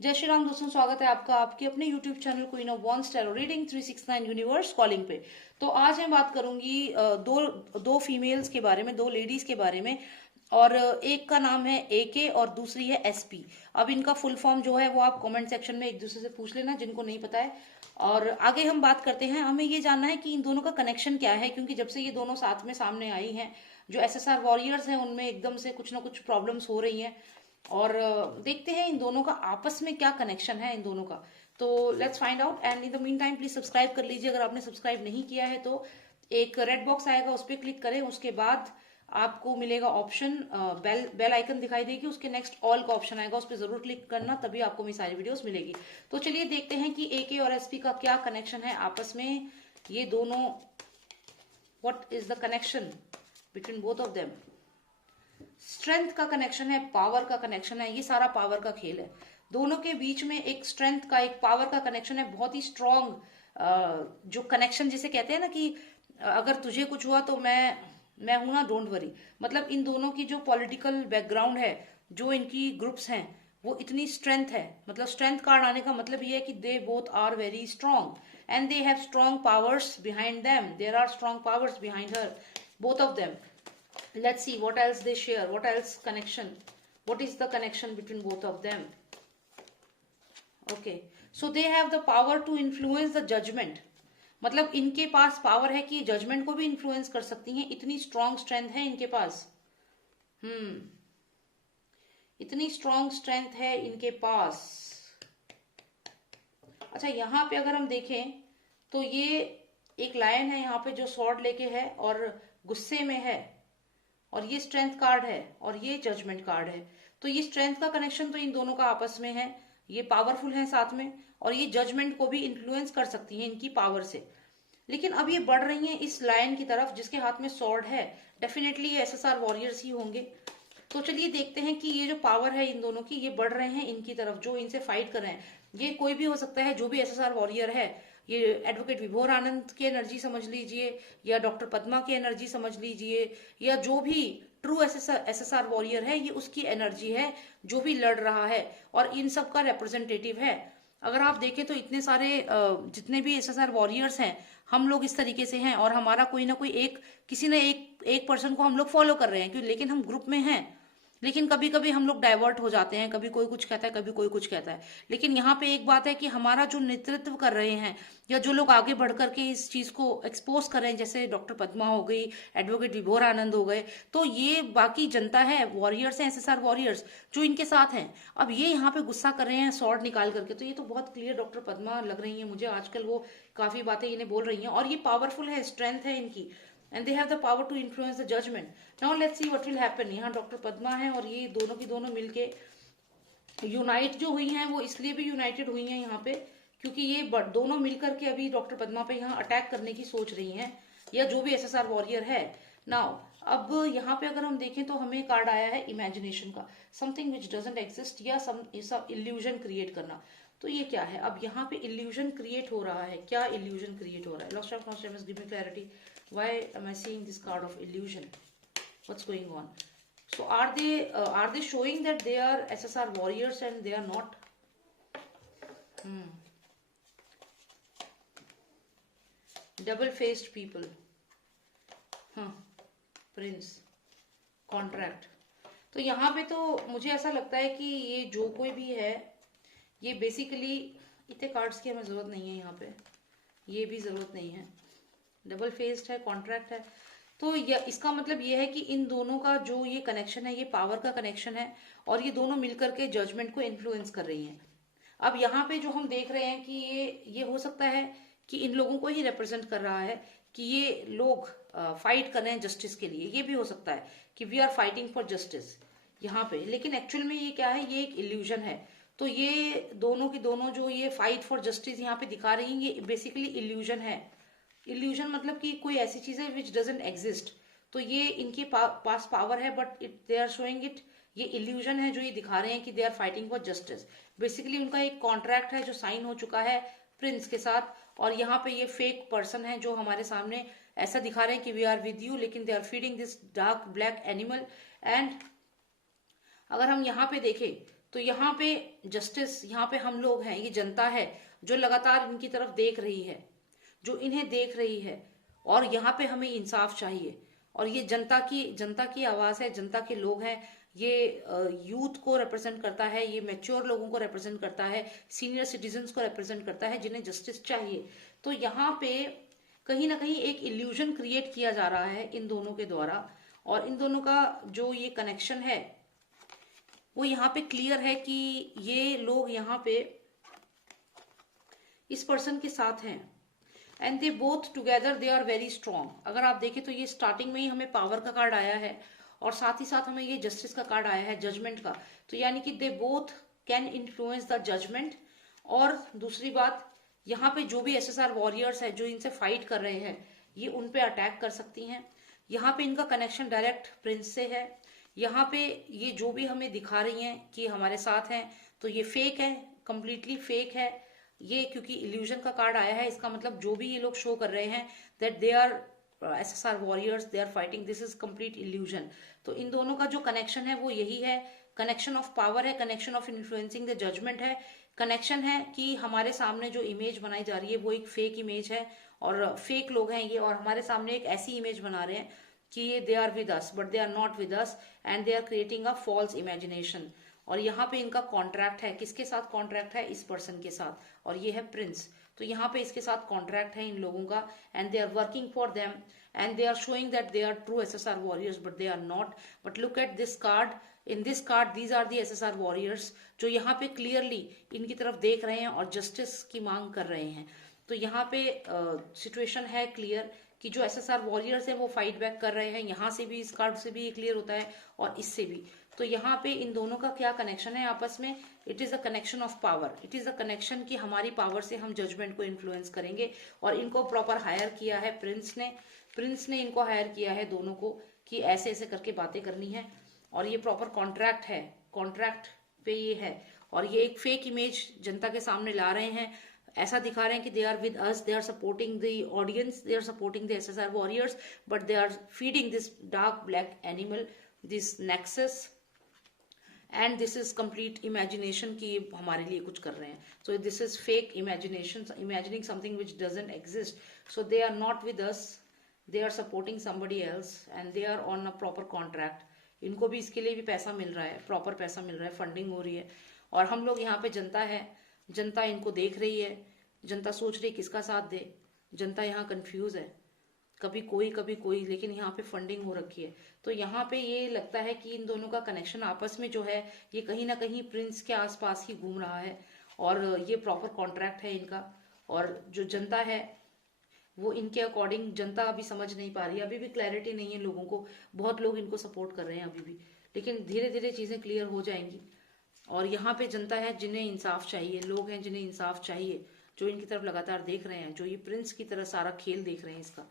जय श्री राम दोस्तों, स्वागत है आपका आपके अपने YouTube channel queen of wands tarot reading 369 universe calling पे। तो आज मैं बात करूंगी दो फीमेल्स के बारे में, दो लेडीज के बारे में। और एक का नाम है AK और दूसरी है SP। अब इनका फुल फॉर्म जो है वो आप कमेंट सेक्शन में एक दूसरे से पूछ लेना जिनको नहीं पता है। और आगे हम बात करते हैं। हमें ये जानना है कि इन दोनों का कनेक्शन क्या है, क्योंकि जब से ये दोनों साथ में सामने आई हैं, जो SSR वॉरियर्स हैं उनमें एकदम से कुछ ना कुछ प्रॉब्लम्स हो रही हैं। और देखते हैं इन दोनों का आपस में क्या कनेक्शन है इन दोनों का। तो let's find out. And in the mean time please subscribe कर लीजिए अगर आपने सब्सक्राइब नहीं किया है तो। एक रेड बॉक्स आएगा, उस पर क्लिक करें, उसके बाद आपको मिलेगा ऑप्शन, बेल आइकन दिखाई देगी, उसके नेक्स्ट ऑल का ऑप्शन आएगा, उस पर जरूर क्लिक करना, तभी आपको मेरी सारी वीडियोस मिलेगी। तो चलिए देखते हैं कि AK और SP का क्या कनेक्शन है आपस में। ये दोनों, what is the connection between both of them. Strength का कनेक्शन है, पावर का कनेक्शन है, ये सारा पावर का खेल है। दोनों के बीच में एक स्ट्रेंथ का, एक पावर का कनेक्शन है, बहुत ही स्ट्रॉन्ग जो कनेक्शन जिसे कहते हैं ना कि अगर तुझे कुछ हुआ तो मैं हूं ना, डोंट वरी। मतलब इन दोनों की जो पॉलिटिकल बैकग्राउंड है, जो इनकी ग्रुप्स हैं, वो इतनी स्ट्रेंथ है। मतलब स्ट्रेंथ कार्ड आने का मतलब ये है कि they both are very strong and they have strong powers behind them. There are strong powers behind her, both of them. Let's see what else they share, what else connection, what is the connection between both of them. Okay, so they have the power to influence the judgment. मतलब इनके पास power है कि judgement को भी influence कर सकती हैं, इतनी स्ट्रॉन्ग स्ट्रेंथ है इनके पास। इतनी स्ट्रॉन्ग स्ट्रेंथ है इनके पास। अच्छा, यहाँ पे अगर हम देखें तो ये एक लायन है यहाँ पे जो स्वॉर्ड लेके है और गुस्से में है, और ये स्ट्रेंथ कार्ड है और ये जजमेंट कार्ड है। तो ये स्ट्रेंथ का कनेक्शन तो इन दोनों का आपस में है, ये पावरफुल है साथ में, और ये जजमेंट को भी इन्फ्लुएंस कर सकती हैं इनकी पावर से। लेकिन अब ये बढ़ रही हैं इस लायन की तरफ जिसके हाथ में स्वॉर्ड है। डेफिनेटली ये SSR वॉरियर्स ही होंगे। तो चलिए देखते हैं कि ये जो पावर है इन दोनों की, ये बढ़ रहे हैं इनकी तरफ, जो इनसे फाइट कर रहे हैं। ये कोई भी हो सकता है, जो भी SSR वॉरियर है। ये एडवोकेट विभोर आनंद की एनर्जी समझ लीजिए, या डॉक्टर पद्मा की एनर्जी समझ लीजिए, या जो भी ट्रू SSR वॉरियर है, ये उसकी एनर्जी है जो भी लड़ रहा है, और इन सब का रिप्रेजेंटेटिव है। अगर आप देखें तो इतने सारे जितने भी SSR वॉरियर्स हैं, हम लोग इस तरीके से हैं, और हमारा कोई ना कोई एक, किसी न एक पर्सन को हम लोग फॉलो कर रहे हैं, क्यों, लेकिन हम ग्रुप में हैं। लेकिन कभी कभी हम लोग डाइवर्ट हो जाते हैं, कभी कोई कुछ कहता है, कभी कोई कुछ कहता है। लेकिन यहाँ पे एक बात है कि हमारा जो नेतृत्व कर रहे हैं, या जो लोग आगे बढ़ करके इस चीज को एक्सपोज कर रहे हैं, जैसे डॉक्टर पद्मा हो गई, एडवोकेट विभोर आनंद हो गए, तो ये बाकी जनता है, वॉरियर्स हैं, SSR वॉरियर्स जो इनके साथ हैं। अब ये यहाँ पे गुस्सा कर रहे हैं स्वॉर्ड निकाल करके, तो ये तो बहुत क्लियर डॉक्टर पद्मा लग रही है मुझे आजकल। वो काफी बातें इन्हें बोल रही हैं, और ये पावरफुल है, स्ट्रेंथ है इनकी, and they have the power to influence the judgement. Now let's see what will happen. यहाँ डॉक्टर पद्मा है और ये दोनों की दोनों मिलके यूनाइट जो हुई हैं, वो इसलिए भी यूनाइटेड हुई हैं यहाँ पे क्योंकि ये दोनों मिलकर के अभी डॉक्टर पद्मा पे यहाँ अटैक करने की सोच रही हैं, या जो भी SSR वॉरियर है। नाउ अब यहाँ पे अगर हम देखें तो हमें कार्ड आया है इमेजिनेशन का, समथिंग विच डजंट एग्जिस्ट, या सम इल्यूजन क्रिएट करना। तो ये क्या है? अब यहाँ पे इल्यूजन क्रिएट हो रहा है। क्या इल्यूजन क्रिएट हो रहा है? Lost of Constance, give me clarity, why am I seeing this card of illusion? What's going on? So are they showing that they are SSR warriors and they are not? Double faced people. Prince, contract. तो यहाँ पे तो मुझे ऐसा लगता है कि ये जो कोई भी है, ये बेसिकली, इतने कार्ड्स की हमें जरूरत नहीं है यहाँ पे, ये भी जरूरत नहीं है। डबल फेस्ड है, कॉन्ट्रैक्ट है, तो इसका मतलब ये है कि इन दोनों का जो ये कनेक्शन है, ये पावर का कनेक्शन है, और ये दोनों मिलकर के जजमेंट को इन्फ्लुएंस कर रही हैं। अब यहाँ पे जो हम देख रहे हैं कि ये हो सकता है कि इन लोगों को ही रिप्रेजेंट कर रहा है, कि ये लोग फाइट कर रहे हैं जस्टिस के लिए। ये भी हो सकता है कि we are fighting for justice यहाँ पे, लेकिन एक्चुअल में ये क्या है? ये एक इल्यूजन है। तो ये दोनों की दोनों जो ये फाइट फॉर जस्टिस यहाँ पे दिखा रही हैं, ये बेसिकली इल्यूजन है। इल्यूजन मतलब कि कोई ऐसी चीज है विच डजंट एग्जिस्ट। तो ये इनके पास पावर है, but they are showing it, ये इल्यूजन है जो ये दिखा रहे हैं कि they are fighting for justice. Basically उनका एक कॉन्ट्रैक्ट है जो साइन हो चुका है प्रिंस के साथ, और यहाँ पे ये फेक पर्सन है जो हमारे सामने ऐसा दिखा रहे हैं कि वी आर विद यू, लेकिन they are feeding this dark black animal. And अगर हम यहाँ पे देखें तो यहाँ पे जस्टिस, यहाँ पे हम लोग हैं, ये जनता है जो लगातार इनकी तरफ देख रही है, जो इन्हें देख रही है, और यहाँ पे हमें इंसाफ चाहिए। और ये जनता की आवाज है, जनता के लोग हैं, ये यूथ को रिप्रेजेंट करता है, ये मैच्योर लोगों को रिप्रेजेंट करता है, सीनियर सिटीजन्स को रिप्रेजेंट करता है, जिन्हें जस्टिस चाहिए। तो यहाँ पे कहीं ना कहीं एक इल्यूजन क्रिएट किया जा रहा है इन दोनों के द्वारा, और इन दोनों का जो ये कनेक्शन है वो यहाँ पे क्लियर है कि ये लोग यहाँ पे इस पर्सन के साथ हैं, and they both together they are very strong. अगर आप देखें तो ये स्टार्टिंग में ही हमें पावर का कार्ड आया है, और साथ ही साथ हमें ये जस्टिस का कार्ड आया है, जजमेंट का। तो यानी कि they both can influence the judgement. और दूसरी बात, यहाँ पे जो भी एसएसआर वॉरियर्स है जो इनसे फाइट कर रहे हैं, ये उन पे अटैक कर सकती हैं। यहाँ पे इनका कनेक्शन डायरेक्ट प्रिंस से है। यहाँ पे ये जो भी हमें दिखा रही हैं कि हमारे साथ हैं, तो ये फेक है, कंप्लीटली फेक है ये, क्योंकि इल्यूजन का कार्ड आया है। इसका मतलब जो भी ये लोग शो कर रहे हैं that they are SSR warriors, they are fighting, this is complete illusion. तो इन दोनों का जो कनेक्शन है वो यही है, कनेक्शन ऑफ पावर है, connection of influencing the judgement है, कनेक्शन है कि हमारे सामने जो इमेज बनाई जा रही है वो एक फेक इमेज है, और फेक लोग हैं ये, और हमारे सामने एक ऐसी इमेज बना रहे हैं कि ये they are with us but they are not with us, and they are creating a false imagination. और यहाँ पे इनका कॉन्ट्रैक्ट है, किसके साथ कॉन्ट्रैक्ट है? इस पर्सन के साथ, और ये है प्रिंस। तो यहाँ पे इसके साथ कॉन्ट्रैक्ट है इन लोगों का, and they are working for them, and they are showing that they are true SSR warriors but they are not. But look at this card, in this card these are the SSR warriors, जो यहाँ पे clearly इनकी तरफ देख रहे हैं और justice की मांग कर रहे हैं। तो यहाँ पे सिचुएशन है क्लियर कि जो एसएसआर वॉरियर्स हैं वो फाइट बैक कर रहे हैं। यहाँ से भी, इस कार्ड से भी क्लियर होता है, और इससे भी। तो यहाँ पे इन दोनों का क्या कनेक्शन है आपस में? It is a connection of power, it is a connection कि हमारी पावर से हम जजमेंट को इन्फ्लुएंस करेंगे। और इनको प्रॉपर हायर किया है प्रिंस ने इनको हायर किया है दोनों को, कि ऐसे ऐसे करके बातें करनी है। और ये प्रॉपर कॉन्ट्रैक्ट है, कॉन्ट्रैक्ट पे ये है। और ये एक फेक इमेज जनता के सामने ला रहे हैं, ऐसा दिखा रहे हैं कि they are with us, they are supporting the audience, they are supporting the SSR warriors, but they are feeding this dark black animal, this nexus, and this is complete imagination कि ये हमारे लिए कुछ कर रहे हैं। So this is fake imagination, imagining something which doesn't exist. So they are not with us, they are supporting somebody else, and they are on a proper contract. इनको भी इसके लिए भी पैसा मिल रहा है, प्रॉपर पैसा मिल रहा है, फंडिंग हो रही है। और हम लोग यहाँ पे जनता है, जनता इनको देख रही है, जनता सोच रही है किसका साथ दे। जनता यहाँ कंफ्यूज है, कभी कोई, लेकिन यहाँ पे फंडिंग हो रखी है। तो यहाँ पे ये लगता है कि इन दोनों का कनेक्शन आपस में जो है ये कहीं ना कहीं प्रिंस के आसपास ही घूम रहा है, और ये प्रॉपर कॉन्ट्रैक्ट है इनका। और जो जनता है वो इनके अकॉर्डिंग, जनता अभी समझ नहीं पा रही है, अभी भी क्लैरिटी नहीं है लोगों को। बहुत लोग इनको सपोर्ट कर रहे हैं अभी भी, लेकिन धीरे धीरे चीजें क्लियर हो जाएंगी। और यहाँ पे जनता है जिन्हें इंसाफ चाहिए, लोग हैं जिन्हें इंसाफ चाहिए, जो इनकी तरफ लगातार देख रहे हैं, जो ये प्रिंस की तरह सारा खेल देख रहे हैं इसका।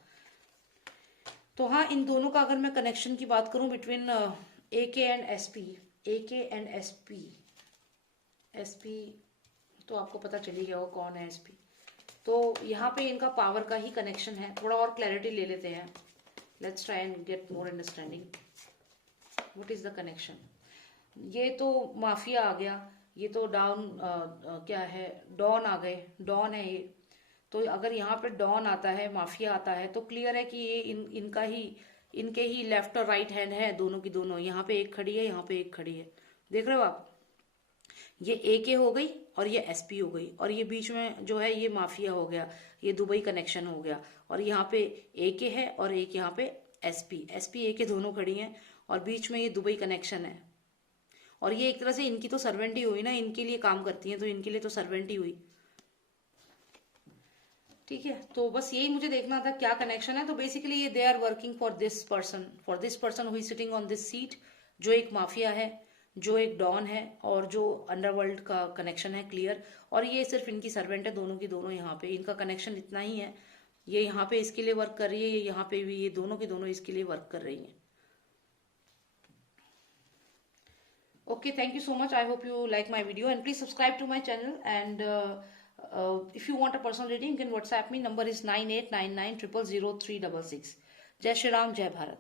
तो हाँ, इन दोनों का अगर मैं कनेक्शन की बात करूं between AK and SP, AK and SP तो आपको पता चली गया वो कौन है SP। तो यहाँ पे इनका पावर का ही कनेक्शन है। थोड़ा और क्लैरिटी ले लेते हैं, let's try and get more understanding. What is the connection? ये तो माफिया आ गया, ये तो डाउन क्या है, डॉन आ गए, डॉन है ये। तो अगर यहाँ पे डॉन आता है, माफिया आता है, तो क्लियर है कि ये इनके ही लेफ्ट और राइट हैंड है, दोनों की दोनों। यहाँ पे एक खड़ी है, यहाँ पे एक खड़ी है, देख रहे हो आप? ये AK हो गई और ये SP हो गई, और ये बीच में जो है ये माफिया हो गया, ये दुबई कनेक्शन हो गया। और यहाँ पे AK है और एक यहाँ पे SP AK दोनों खड़ी हैं, और बीच में ये दुबई कनेक्शन है। और ये एक तरह से इनकी तो सर्वेंट ही हुई ना, इनके लिए काम करती हैं, तो इनके लिए तो सर्वेंट ही हुई। ठीक है, तो बस यही मुझे देखना था क्या कनेक्शन है। तो बेसिकली ये they are working for this person who is sitting on this seat, जो एक माफिया है, जो एक डॉन है, और जो अंडरवर्ल्ड का कनेक्शन है क्लियर। और ये सिर्फ इनकी सर्वेंट है, दोनों की दोनों। यहाँ पे इनका कनेक्शन इतना ही है, ये यहाँ पे इसके लिए वर्क कर रही है, ये यहाँ पे भी, ये दोनों की दोनों इसके लिए वर्क कर रही है। Okay, thank you so much. I hope you like my video, and please subscribe to my channel. And if you want a personal reading, you can WhatsApp me. Number is 9899000366. Jai Shri Ram, Jai Bharat.